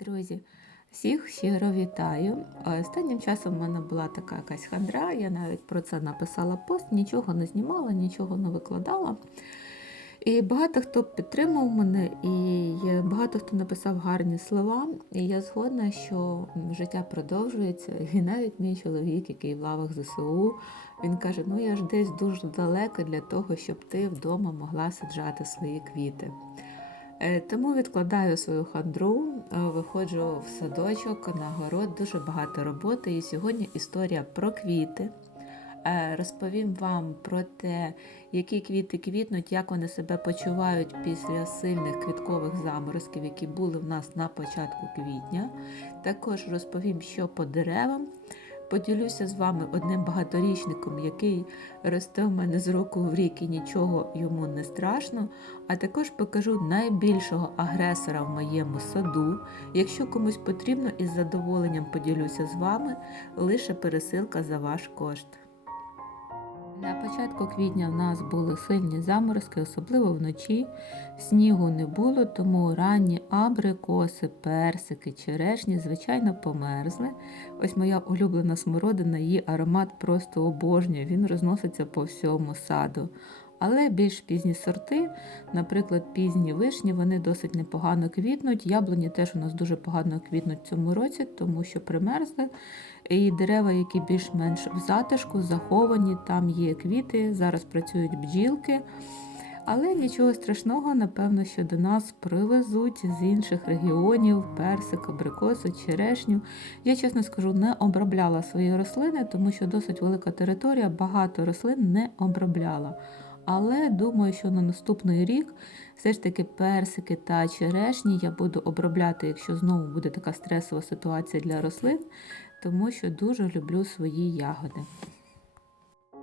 Друзі, всіх щиро вітаю. Останнім часом в мене була така якась хандра, я навіть про це написала пост, нічого не знімала, нічого не викладала. І багато хто підтримав мене, і багато хто написав гарні слова. І я згодна, що життя продовжується. І навіть мій чоловік, який в лавах ЗСУ, він каже: Ну я ж десь дуже далеко для того, щоб ти вдома могла саджати свої квіти. Е, Тому відкладаю свою хандру, е, виходжу в садочок, на город, дуже багато роботи. І сьогодні історія про квіти. Е, Розповім вам про те, які квіти квітнуть, як вони себе почувають після сильних квіткових заморозків, які були в нас на початку квітня. Також розповім, що по деревам. Поділюся з вами одним багаторічником, який росте в мене з року в рік і нічого йому не страшно. А також покажу найбільшого агресора в моєму саду. Якщо комусь потрібно, із задоволенням поділюся з вами лише пересилка за ваш кошт. На початку квітня в нас були сильні заморозки, особливо вночі. Снігу не було, тому ранні абрикоси, персики, черешні, звичайно, померзли. Ось моя улюблена смородина, її аромат просто обожнює, він розноситься по всьому саду. Але більш пізні сорти, наприклад, пізні вишні, вони досить непогано квітнуть. Яблуні теж у нас дуже погано квітнуть цьому році, тому що примерзли. І дерева, які більш-менш в затишку, заховані, там є квіти, зараз працюють бджілки. Але нічого страшного, напевно, що до нас привезуть з інших регіонів персик, абрикосу, черешню. Я, чесно скажу, не обробляла свої рослини, тому що досить велика територія, багато рослин не обробляла. Але думаю, що на наступний рік все ж таки персики та черешні я буду обробляти, якщо знову буде така стресова ситуація для рослин, тому що дуже люблю свої ягоди.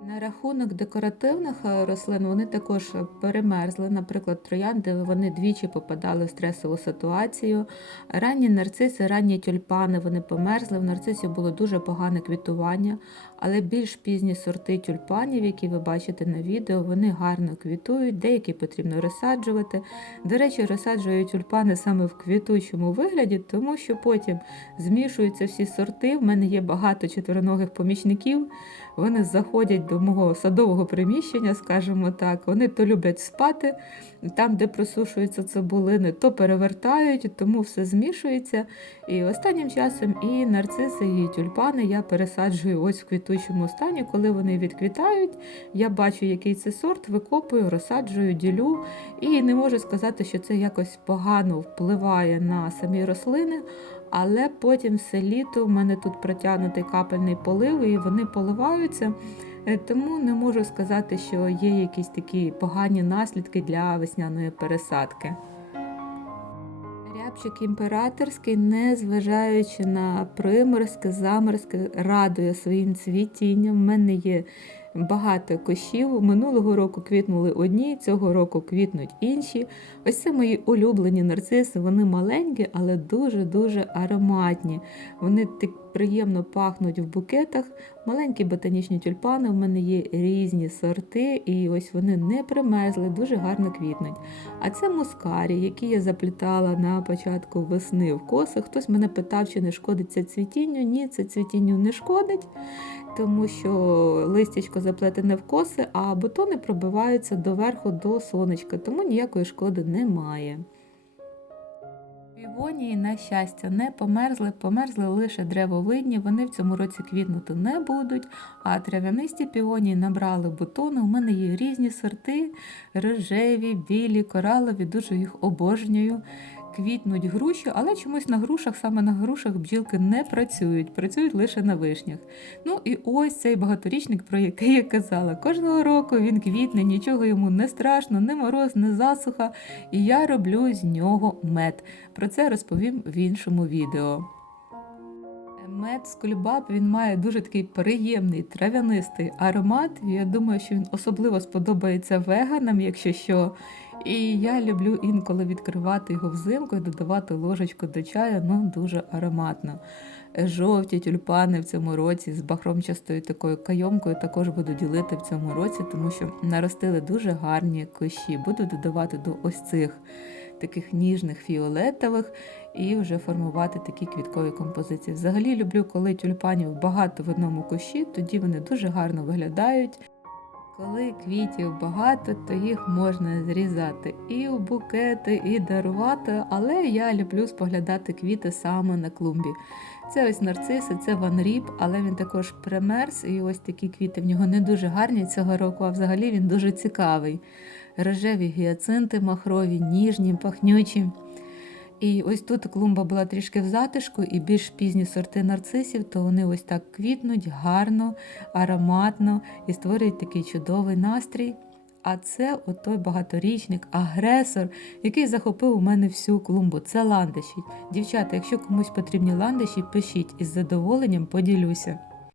На рахунок декоративних е, рослин вони також перемерзли. Наприклад, троянди вони двічі попадали в стресову ситуацію. Ранні нарциси, ранні тюльпани вони померзли. В нарцисів було дуже погане квітування, але більш пізні сорти тюльпанів, які ви бачите на відео, вони гарно квітують, деякі потрібно розсаджувати. До речі, розсаджую тюльпани саме в квітучому вигляді, тому що потім змішуються всі сорти. В мене є багато чотироногих помічників. Вони заходять до мого садового приміщення, скажімо так. Вони то люблять спати, там, де просушуються цибулини, то перевертають, тому все змішується. І останнім часом і нарциси, і тюльпани я пересаджую ось в квітучому стані. Коли вони відквітають, я бачу, який це сорт, викопую, розсаджую, ділю. І не можу сказати, що це якось погано впливає на самі рослини. Але потім все літо в мене тут протягнутий капельний полив, і вони поливаються. Е, Тому не можу сказати, що є якісь такі погані наслідки для весняної пересадки. Рябчик імператорський, незважаючи на приморське, заморське, радує своїм цвітінням. У мене є багато кущів. Минулого року квітнули одні, цього року квітнуть інші. Ось це мої улюблені нарциси. Вони маленькі, але дуже-дуже ароматні. Вони так приємно пахнуть в букетах. Маленькі ботанічні тюльпани. В мене є різні сорти, і ось вони не примерзли, дуже гарно квітнуть. А це мускарі, які я заплітала на початку весни в коси. Хтось мене питав, чи не шкодить це цвітінню. Ні, це цвітінню не шкодить, тому що листячко заплетене в коси, а бутони пробиваються доверху до сонечка, тому ніякої шкоди немає. Півонії, на щастя, не померзли, померзли лише древовидні, вони в цьому році квітнути не будуть, а трав'янисті півонії набрали бутони. У мене є різні сорти, рожеві, білі, коралові, дуже їх обожнюю. Квітнуть груші, але чомусь на грушах, саме на грушах бджілки не працюють, працюють лише на вишнях. Ну і ось цей багаторічник, про який я казала. Кожного року він квітне, нічого йому не страшно, не мороз, не засуха. І я роблю з нього мед. Про це розповім в іншому відео. Мед з кульбаб він має дуже такий приємний трав'янистий аромат. Я думаю, що він особливо сподобається веганам, якщо що. І я люблю інколи відкривати його взимку і додавати ложечку до чаю, ну дуже ароматно. Жовті тюльпани в цьому році з бахромчастою такою кайомкою також буду ділити в цьому році, тому що наростили дуже гарні кущі. Буду додавати до ось цих таких ніжних фіолетових і вже формувати такі квіткові композиції. Взагалі люблю, коли тюльпанів багато в одному кущі, тоді вони дуже гарно виглядають. Коли квітів багато, то їх можна зрізати і у букети, і дарувати, але я люблю споглядати квіти саме на клумбі. Це ось нарциси, це Ван Ріп, але він також примерз, і ось такі квіти в нього не дуже гарні цього року, а взагалі він дуже цікавий. Рожеві гіацинти махрові, ніжні, пахнючі. І ось тут клумба була трішки в затишку, і більш пізні сорти нарцисів, то вони ось так квітнуть гарно, ароматно і створюють такий чудовий настрій. А це отой багаторічник, агресор, який захопив у мене всю клумбу. Це ландиші. Дівчата, якщо комусь потрібні ландиші, пишіть із задоволенням поділюся.